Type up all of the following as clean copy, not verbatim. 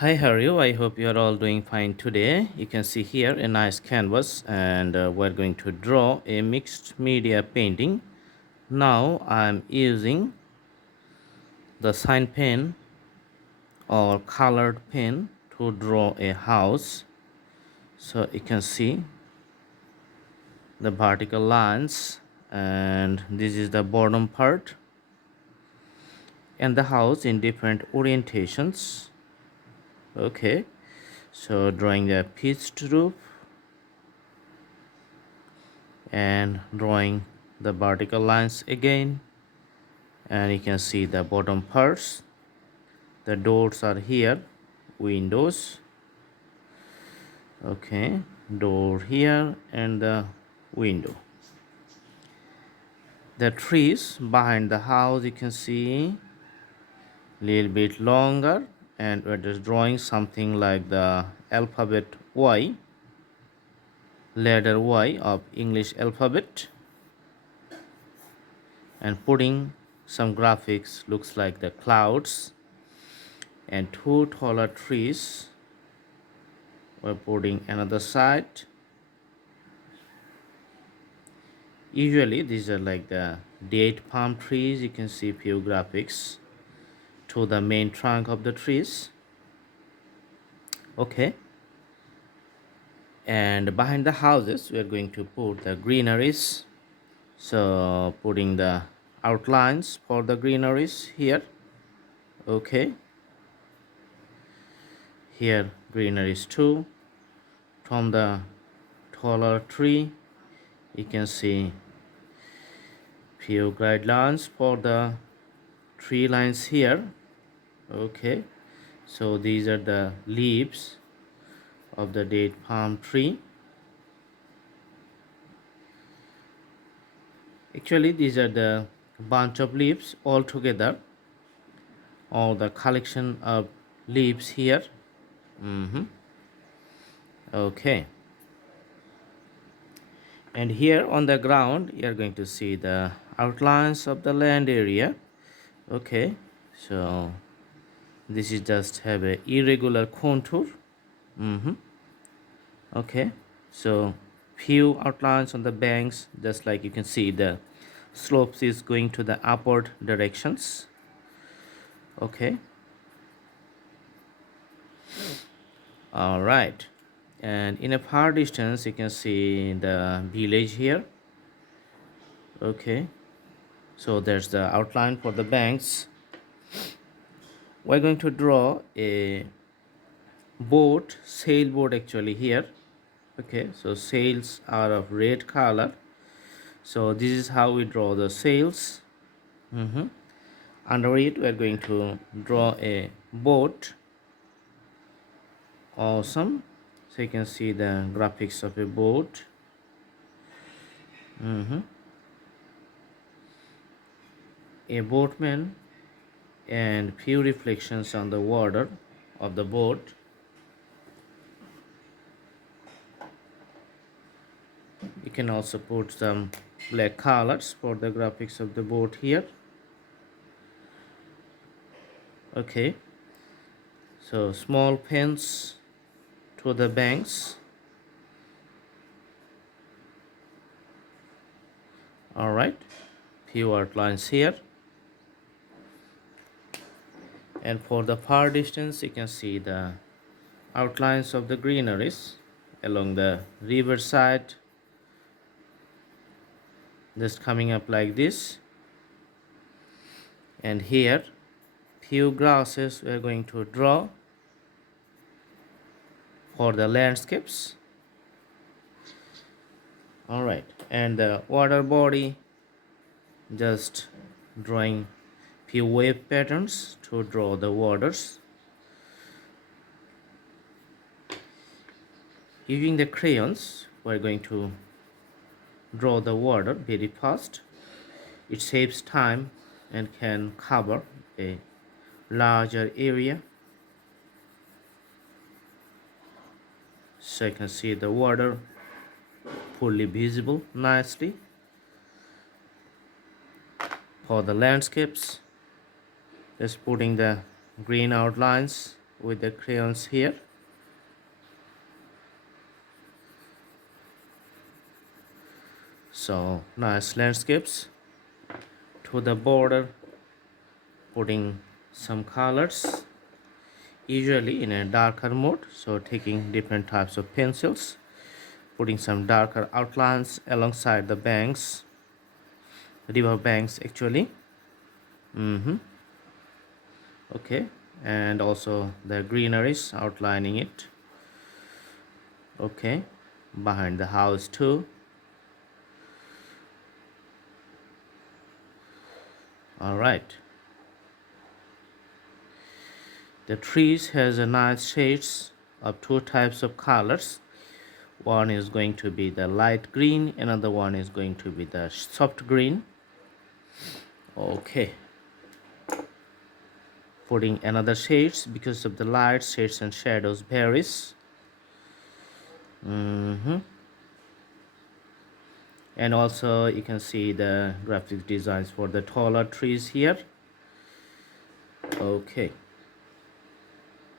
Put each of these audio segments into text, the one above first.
Hi, how are you? I hope you are all doing fine today. You can see here a nice canvas, and we're going to draw a mixed media painting. Now I'm using the sign pen or colored pen to draw a house. So you can see the vertical lines, and this is the bottom part, and the house in different orientations. Okay, so drawing the pitched roof and drawing the vertical lines again, and you can see the bottom parts. The doors are here, windows. Okay, door here and the window. The trees behind the house, you can see little bit longer, and we're just drawing something like the alphabet Y, letter Y of English alphabet, and putting some graphics. Looks like the clouds and two taller trees. We're putting another side. Usually these are like the date palm trees. You can see few graphics to the main trunk of the trees. Okay, and behind the houses we are going to put the greeneries. So putting the outlines for the greeneries here. Okay, here greeneries too. From the taller tree you can see few guidelines for the tree lines here. Okay, so these are the leaves of the date palm tree. Actually these are the bunch of leaves all together, or the collection of leaves here. Okay, and here on the ground you are going to see the outlines of the land area. Okay, so this is just have a irregular contour. Okay, so few outlines on the banks, just like you can see the slopes is going to the upward directions. Okay, all right, and in a far distance you can see the village here. Okay, so there's the outline for the banks. We're going to draw a boat, sailboat actually here. Okay, so sails are of red color, so this is how we draw the sails. Under it we're going to draw a boat. Awesome, so you can see the graphics of a boat. A boatman and few reflections on the water of the boat. You can also put some black colors for the graphics of the boat here. Okay, so small pens to the banks. All right, few outlines here, and for the far distance you can see the outlines of the greeneries along the river side, just coming up like this. And here few grasses we are going to draw for the landscapes. All right, and the water body, just drawing few wave patterns to draw the waters. Using the crayons we're going to draw the water very fast. It saves time and can cover a larger area. So you can see the water fully visible nicely. For the landscapes, just putting the green outlines with the crayons here. So nice landscapes. To the border, putting some colors, usually in a darker mode, so taking different types of pencils, putting some darker outlines alongside the banks, river banks actually. Okay, and also the greeneries outlining it. Okay, behind the house too. All right, the trees has a nice shades of two types of colors. One is going to be the light green, another one is going to be the soft green. Okay, putting another shades because of the light shades and shadows varies. And also you can see the graphic designs for the taller trees here. Okay,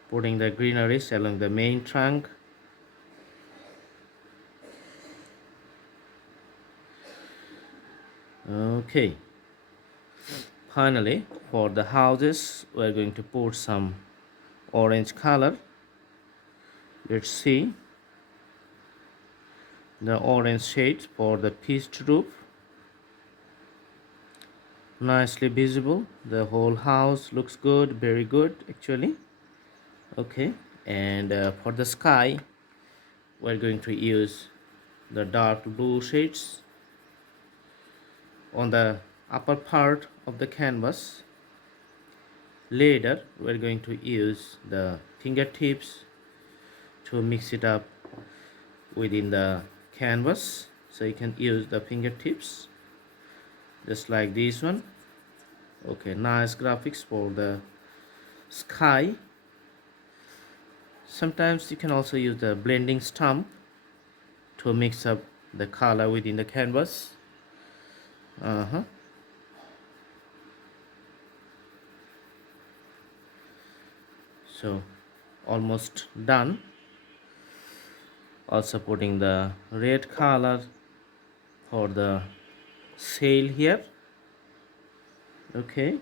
putting the greeneries along the main trunk. Okay, finally for the houses we're going to put some orange color. Let's see the orange shade for the pitched roof, nicely visible. The whole house looks good, very good actually. Okay, and for the sky we're going to use the dark blue shades. On the upper part of the canvas, later we're going to use the fingertips to mix it up within the canvas, so you can use the fingertips just like this one. Okay, nice graphics for the sky. Sometimes you can also use the blending stump to mix up the color within the canvas. So almost done. Also putting the red color for the sail here. Okay,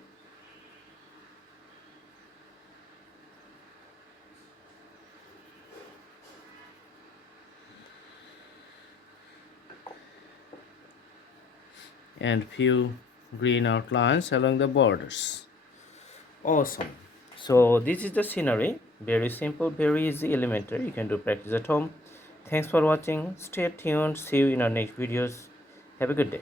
and few green outlines along the borders. Awesome. So this is the scenery. Very simple, very easy, elementary. You can do practice at home. Thanks for watching. Stay tuned. See you in our next videos. Have a good day.